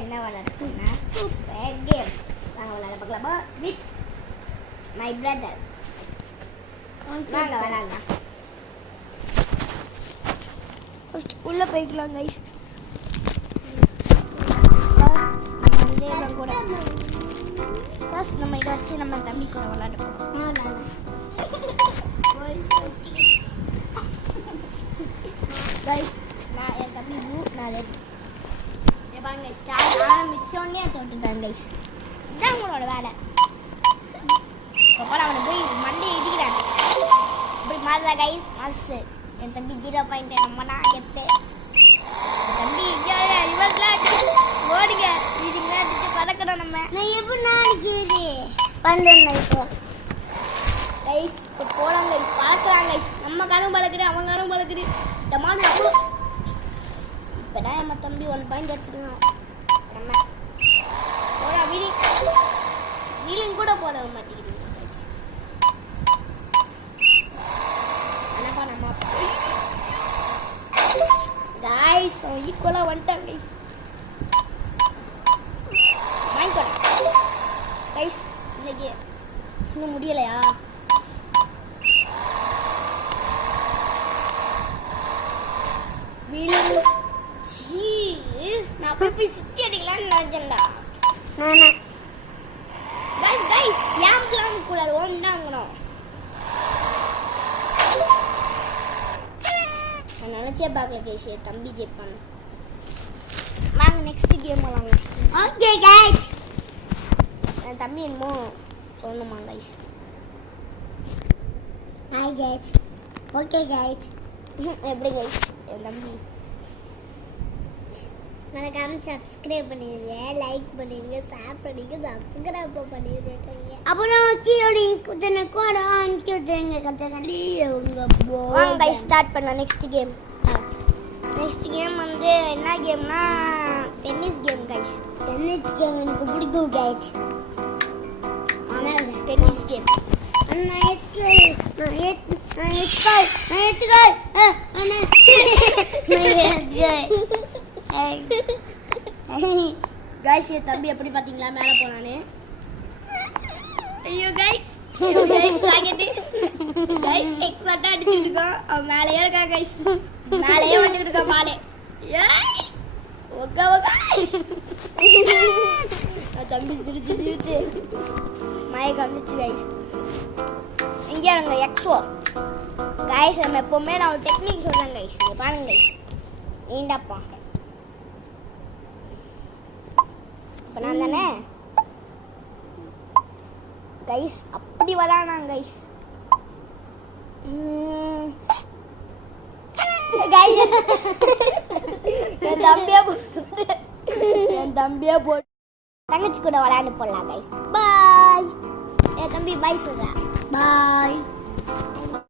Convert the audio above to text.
என்ன விளையாடுறோம்னா super game நாங்கள் விளையாட பார்க்கலாமா வித் மை பிரதர். நாங்கள் விளையாடலாம். ஃபர்ஸ்ட் உள்ளே போய்க்கலாம் கைஸ். கூட ஃபர்ஸ்ட் நம்ம இதை வச்சு நம்ம தம்பி கூட விளையாடுவோம். கைஸ் நான் என் தம்பி நான் ரெடி. பாருங்க ஸ்டார்ட் ஆரம்பிச்சோடனே தொட்டுட்டேன் கைஸ். இதான் உங்களோட வேலை. அப்புறம் அவனை போய் மண்டையை இடிக்கிறாங்க. இப்படி மாறுதா கைஸ் மஸ்ஸு. என் தம்பி 0 பாயிண்ட் நம்ம நான் கெட்டு. என் தம்பி ரிவர்ஸ்லாம் ஓடுங்க இதுங்க அடிச்சு பறக்கணும் நம்ம. நான் எப்படி நாளைக்கு பண்ணுறேன் இப்போ கைஸ். இப்போ போகலாம் கைஸ். பறக்கிறாங்க கைஸ். நம்ம காலம் பறக்குது அவன் காலம் பறக்குது. இந்த மாதிரி அவ்வளோ இப்போ தான் நம்ம தம்பி 1 பாயிண்ட் எடுத்துக்கலாம். நம்ம போடா வீலிங் கூட போட மாட்டேங்குது கைஸ். என்னப்பா நம்ம கைஸ் ஈக்குவலாக வந்துட்டாங்க கைஸ். வாங்கிக்கோங்க கைஸ். இன்னைக்கு இன்னும் முடியலையா? நான் போய் சுற்றி அடிக்கலாம்னு நினைச்சேன்டா. கைஸ் கைஸ் ஏம்லாம் கூடாது ஒன்றாங்கணும். நான் நினச்சே பார்க்கல கைஸ் தம்பி ஜெயிப்பான். வாங்க நெக்ஸ்ட் கேம் விளாங்க. Okay guys. என் தம்பி என்னமோ சொல்லணுமா guys? Hi guys. Okay guys. எப்படி கைஸ் என் தம்பி? மறக்காம சப்ஸ்கிரைப் பண்ணிடுங்க, லைக் பண்ணிடுங்க, ஷேர் பண்ணிடுங்க, சப்ஸ்கிரைப் பண்ணிடுங்க. அப்புறம் கீழே லிங்க் கொடுத்தன கூட அனுப்பி விட்டுருங்க. கச்சக்கண்டி உங்க வாங்க கைஸ் ஸ்டார்ட் பண்ணலாம் நெக்ஸ்ட் கேம். நெக்ஸ்ட் கேம் வந்து என்ன கேம்னா tennis game guys. Tennis game எனக்கு பிடிக்கும் கைஸ். ஆனால் டென்னிஸ் கேம் கைஸ் என் தம்பி எப்படி பார்த்தீங்களா மேலே போனானே? ஐயோ கைஸ் கைஸ் எக்ஸாக்டாக அடிச்சுட்டு இருக்கோம். அவன் மேலேயே இருக்கா கைஸ். மேலேயே வந்துட்டு இருக்கா பாலே. ஒக்கா ஒக்கா தம்பி சிரிச்சு சிரிச்சு மயக்க வந்துச்சு கைஸ். இங்கே இருங்க எக்ஸோ கைஸ். நம்ம எப்போவுமே நான் ஒரு டெக்னிக் சொல்கிறேன் கைஸ். இங்கே பாருங்க கைஸ். நீண்டாப்பா இப்போ நான் தானே கைஸ் அப்படி வரானா கைஸ். என் தம்பியா போட்டு தங்கச்சி கூட விளையாண்டு போடலாம் கைஸ். பாய். என் தம்பி பாய் சொல்கிறேன். பாய்.